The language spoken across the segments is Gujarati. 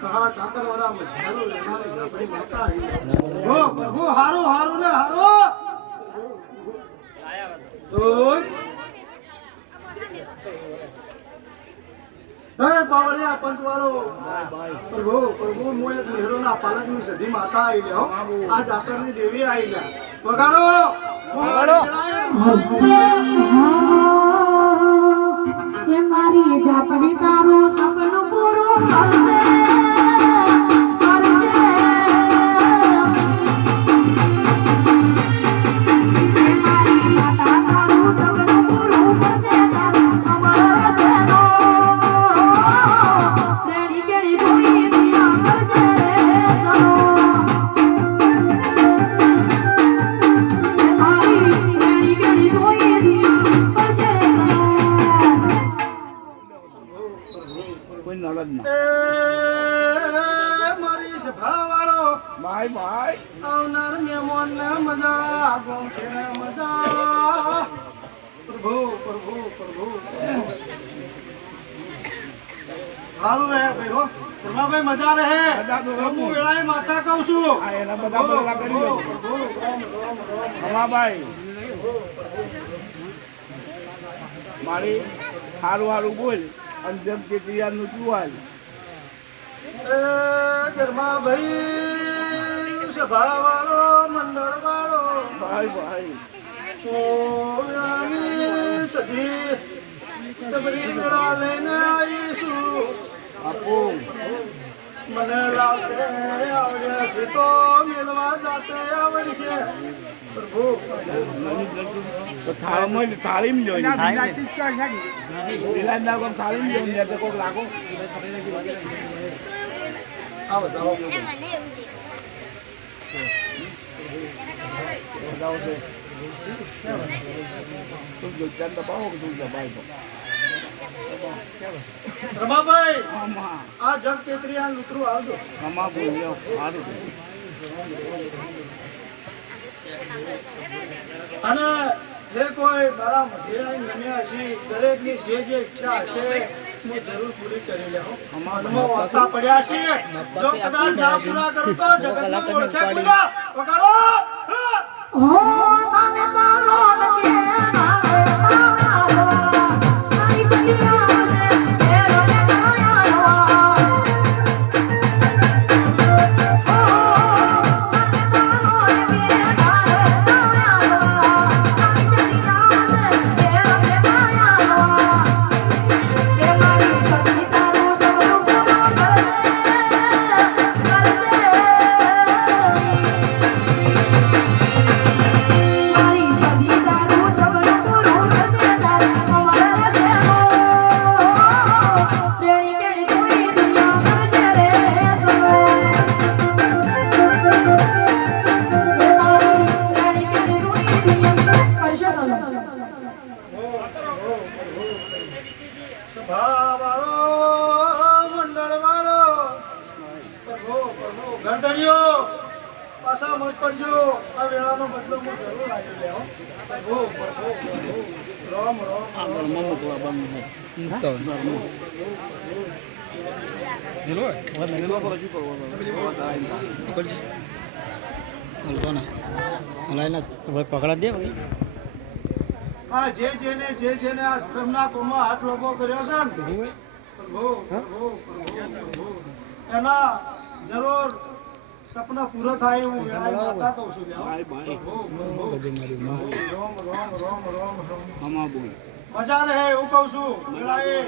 કહા કાકરવાડા મજારો લેનારે આપણી માતા ઓ પ્રભુ હારું હારું ને હારો ઓય હે બાવળિયા પંચવાળો પ્રભુ પ્રભુ મો એક મેહરોના પાલકની સધી માતા આવી લ્યો આ જાતરની દેવી આવી ગયા વગાડો વગાડો એ મારી જાતડી તારું સપનું પૂરું કરશે આવનાર મહેમાન ને મજા ગોમતીને મજા પ્રભુ પ્રભુ પ્રભુ સારું રહે ભાઈ હો ધર્માભાઈ મજા રહે હું વેળાએ માતા કહું છું મારી હારું હારું બોલ અંજમ કે ક્રિયાનું જુવાલ ધર્માભાઈ સભા વાળો મંડળ વાળો ભાઈ ભાઈ સધી સબરી વેળા લઈને આવીશું આપો મને લાવતે આવડ્યા છે તો મેળવા જાતે આવડશે પ્રભુ તાલીમ જોઈને તાલીમ જોઈને તો કોઈક લાગો આવો જાઓ રમાભાઈ આ જગ તેત્રિયા લૂતરું આવજો અને જે કોઈ મારા મધ્ય ગમ્યા હશે દરેકની જે ઈચ્છા હશે હું જરૂર પૂરી કરી લેવો મનમાં વાર્તા પડ્યા છે જો કદાચ ના પૂરા કરું તો જગતમાં ઓળખે પૂરા વગાડો ઓ મને તાલો લગે પાછા મત પડજો આ વેળાનો બદલો હું જરૂર આવી લેવો પ્રભુ પ્રભુ પ્રભુ રામ રામ પકડા દે આ જે જેને આ ધર્મના કોમમાં હાથ લોગો કર્યો છે ને પ્રભુ પ્રભુ પ્રભુ એના જરૂર સપના પૂરા થાય એવું વેળાએ માતા કહું છું મજા રહે એવું કહું છું વેળાએ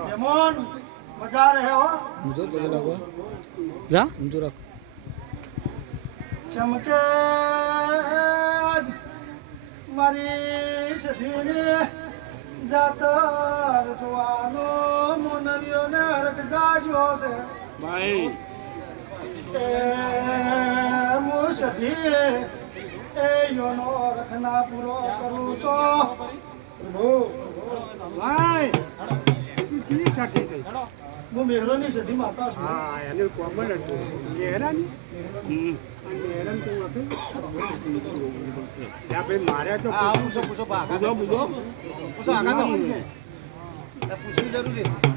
મહેમાન મજા રહે હો મુજો તો લાગો જા મુજો રાખ ચમકે આજ મારી સધીને જાતર જોવાનો મોનવ્યો ને હરક જાજો છે ભાઈ એ મુસધી એ યોનો રખના પૂરો કરું તો પ્રભુ ભાઈ હું મેહરોની સધી માતા છું હા એનું કોમન હતું મેહરાની ત્યાં ભાઈ માર્યા તો પૂછો પૂછો પૂછો આગળ પૂછો પૂછો આગળ પૂછવી જરૂરી